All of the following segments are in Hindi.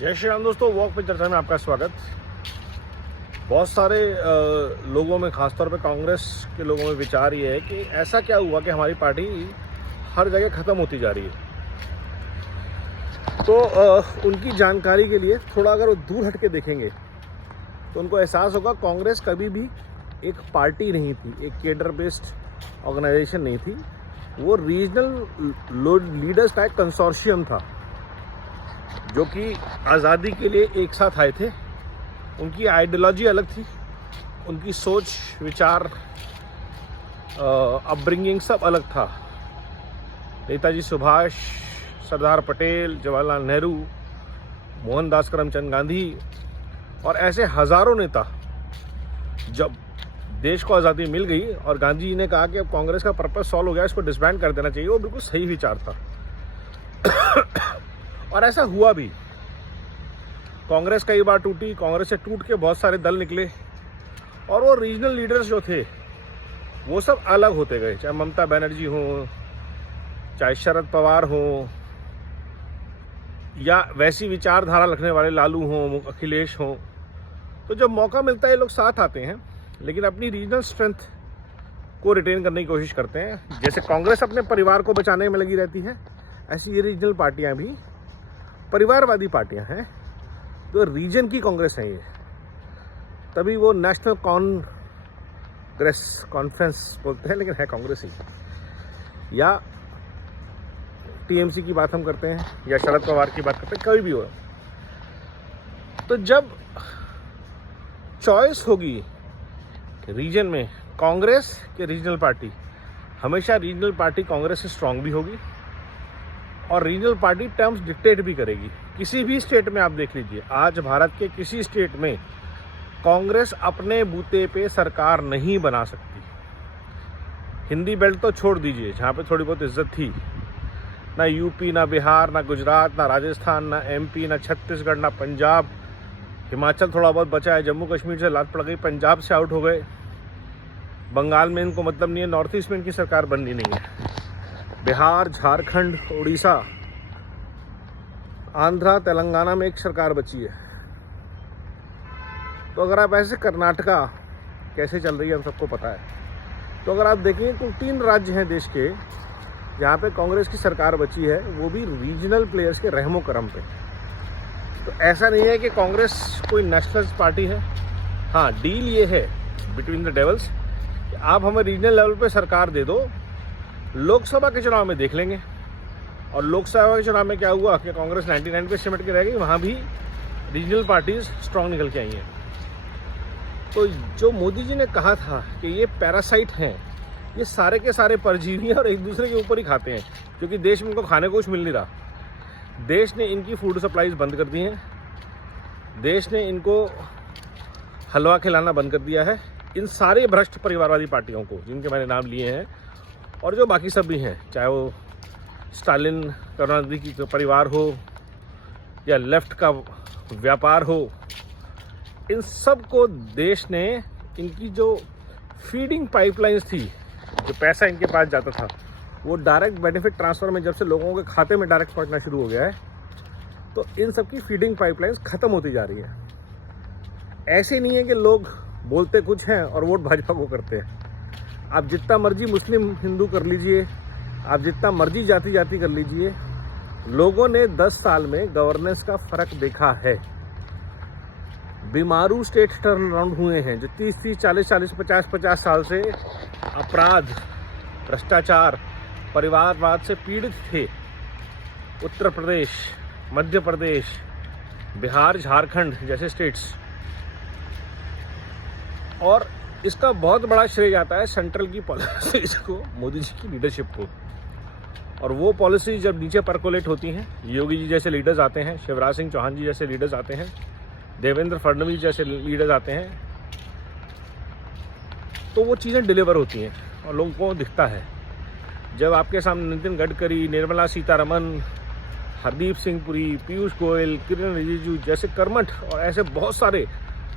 जय श्री राम दोस्तों, वॉक पे चर्चा में आपका स्वागत। बहुत सारे लोगों में, खासतौर पे कांग्रेस के लोगों में विचार ये है कि ऐसा क्या हुआ कि हमारी पार्टी हर जगह ख़त्म होती जा रही है। तो उनकी जानकारी के लिए थोड़ा अगर वो दूर हट के देखेंगे तो उनको एहसास होगा कांग्रेस कभी भी एक पार्टी नहीं थी, एक केडर बेस्ड ऑर्गेनाइजेशन नहीं थी। वो रीजनल लीडर्स का एक कंसोर्शियम था जो कि आज़ादी के लिए एक साथ आए थे। उनकी आइडियोलॉजी अलग थी, उनकी सोच, विचार, अपब्रिंगिंग सब अलग था। नेताजी सुभाष, सरदार पटेल, जवाहरलाल नेहरू, मोहनदास करमचंद गांधी और ऐसे हज़ारों नेता। जब देश को आज़ादी मिल गई और गांधी जी ने कहा कि अब कांग्रेस का पर्पस सॉल्व हो गया, इसको डिसबैंड कर देना चाहिए, वो बिल्कुल सही विचार था। और ऐसा हुआ भी। कांग्रेस कई बार टूटी, कांग्रेस से टूट के बहुत सारे दल निकले और वो रीजनल लीडर्स जो थे वो सब अलग होते गए, चाहे ममता बनर्जी हो, चाहे शरद पवार हो, या वैसी विचारधारा रखने वाले लालू हो, अखिलेश हो। तो जब मौका मिलता है ये लोग साथ आते हैं, लेकिन अपनी रीजनल स्ट्रेंथ को रिटेन करने की कोशिश करते हैं। जैसे कांग्रेस अपने परिवार को बचाने में लगी रहती है, ऐसी ये रीजनल पार्टियां भी परिवारवादी पार्टियां हैं, तो रीजन की कांग्रेस है ये। तभी वो नेशनल कॉन्फ्रेंस बोलते हैं, लेकिन है कांग्रेस ही। या टीएमसी की बात हम करते हैं, या शरद पवार की बात करते हैं, कोई भी हो। तो जब चॉइस होगी रीजन में कांग्रेस के रीजनल पार्टी, हमेशा रीजनल पार्टी कांग्रेस से स्ट्रांग भी होगी और रीजनल पार्टी टर्म्स डिक्टेट भी करेगी। किसी भी स्टेट में आप देख लीजिए, आज भारत के किसी स्टेट में कांग्रेस अपने बूते पे सरकार नहीं बना सकती। हिंदी बेल्ट तो छोड़ दीजिए, जहाँ पे थोड़ी बहुत इज्जत थी, ना यूपी, ना बिहार, ना गुजरात, ना राजस्थान, ना एमपी, ना छत्तीसगढ़, ना पंजाब, हिमाचल थोड़ा बहुत बचा है, जम्मू कश्मीर से लात पड़ गई, पंजाब से आउट हो गए, बंगाल में इनको मतलब नहीं है, नॉर्थ ईस्ट में इनकी सरकार बननी नहीं है। बिहार, झारखंड, उड़ीसा, आंध्रा, तेलंगाना में एक सरकार बची है। तो अगर आप ऐसे, कर्नाटका कैसे चल रही है हम सबको पता है। तो अगर आप देखेंगे तो 3 राज्य हैं देश के जहाँ पे कांग्रेस की सरकार बची है, वो भी रीजनल प्लेयर्स के रहमो करम पे। तो ऐसा नहीं है कि कांग्रेस कोई नेशनलिस्ट पार्टी है। हाँ, डील ये है बिटवीन द डेवल्स कि आप हमें रीजनल लेवल पे सरकार दे दो, लोकसभा के चुनाव में देख लेंगे। और लोकसभा के चुनाव में क्या हुआ कि कांग्रेस 99 पे सिमट के रह गई, वहाँ भी रीजनल पार्टीज स्ट्रांग निकल के आई हैं। तो जो मोदी जी ने कहा था कि ये पैरासाइट हैं, ये सारे के सारे परजीवी हैं और एक दूसरे के ऊपर ही खाते हैं, क्योंकि देश में इनको खाने को कुछ मिल नहीं रहा। देश ने इनकी फूड सप्लाईज बंद कर दी हैं, देश ने इनको हलवा खिलाना बंद कर दिया है। इन सारे भ्रष्ट परिवारवादी पार्टियों को, जिनके मैंने नाम लिए हैं, और जो बाकी सब भी हैं, चाहे वो स्टालिन करुणानिधि की परिवार हो या लेफ्ट का व्यापार हो, इन सब को देश ने, इनकी जो फीडिंग पाइपलाइंस थी, जो पैसा इनके पास जाता था, वो डायरेक्ट बेनिफिट ट्रांसफ़र में जब से लोगों के खाते में डायरेक्ट पहुंचना शुरू हो गया है, तो इन सब की फीडिंग पाइपलाइंस ख़त्म होती जा रही है। ऐसे नहीं है कि लोग बोलते कुछ हैं और वोट भाजपा को करते हैं। आप जितना मर्जी मुस्लिम हिंदू कर लीजिए, आप जितना मर्जी जाति कर लीजिए, लोगों ने 10 साल में गवर्नेंस का फर्क देखा है। बीमारू स्टेट टर्न अराउंड हुए हैं, जो 30-30, 40-40, 50-50 साल से अपराध, भ्रष्टाचार, परिवारवाद से पीड़ित थे। उत्तर प्रदेश, मध्य प्रदेश, बिहार, झारखंड जैसे स्टेट्स। और इसका बहुत बड़ा श्रेय जाता है सेंट्रल की पॉलिसीज को, मोदी जी की लीडरशिप को। और वो पॉलिसी जब नीचे परकोलेट होती हैं, योगी जी जैसे लीडर्स आते हैं, शिवराज सिंह चौहान जी जैसे लीडर्स आते हैं, देवेंद्र फडणवीस जैसे लीडर्स आते हैं, तो वो चीज़ें डिलीवर होती हैं और लोगों को दिखता है। जब आपके सामने नितिन गडकरी, निर्मला सीतारमन, हरदीप सिंह पुरी, पीयूष गोयल, किरण रिजिजू जैसे कर्मठ और ऐसे बहुत सारे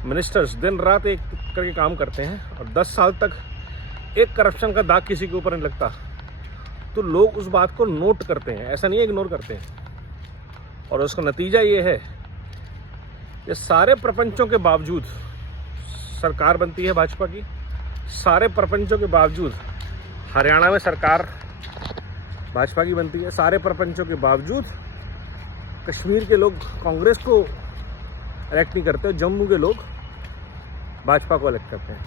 मिनिस्टर्स दिन रात एक करके काम करते हैं और 10 साल तक एक करप्शन का दाग किसी के ऊपर नहीं लगता, तो लोग उस बात को नोट करते हैं, ऐसा नहीं है इग्नोर करते हैं। और उसका नतीजा ये है ये सारे प्रपंचों के बावजूद सरकार बनती है भाजपा की, सारे प्रपंचों के बावजूद हरियाणा में सरकार भाजपा की बनती है, सारे प्रपंचों के बावजूद कश्मीर के लोग कांग्रेस को इलेक्ट नहीं करते, जम्मू के लोग भाजपा को इलेक्ट करते हैं।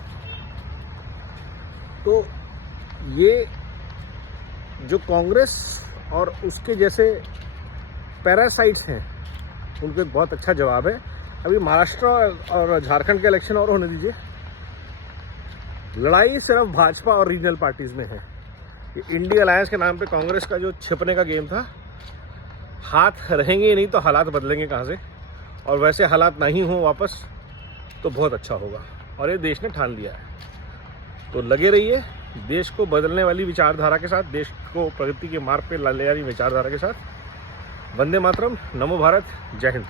तो ये जो कांग्रेस और उसके जैसे पैरासाइट्स हैं उनको एक बहुत अच्छा जवाब है। अभी महाराष्ट्र और झारखंड के इलेक्शन और होने दीजिए, लड़ाई सिर्फ भाजपा और रीजनल पार्टीज में है। ये इंडिया अलायंस के नाम पे कांग्रेस का जो छिपने का गेम था, हाथ रहेंगे नहीं तो हालात बदलेंगे कहाँ से, और वैसे हालात नहीं हो वापस तो बहुत अच्छा होगा, और ये देश ने ठान लिया है। तो लगे रहिए देश को बदलने वाली विचारधारा के साथ, देश को प्रगति के मार्ग पे ले जा रही विचारधारा के साथ। वंदे मातरम, नमो भारत, जय हिंद।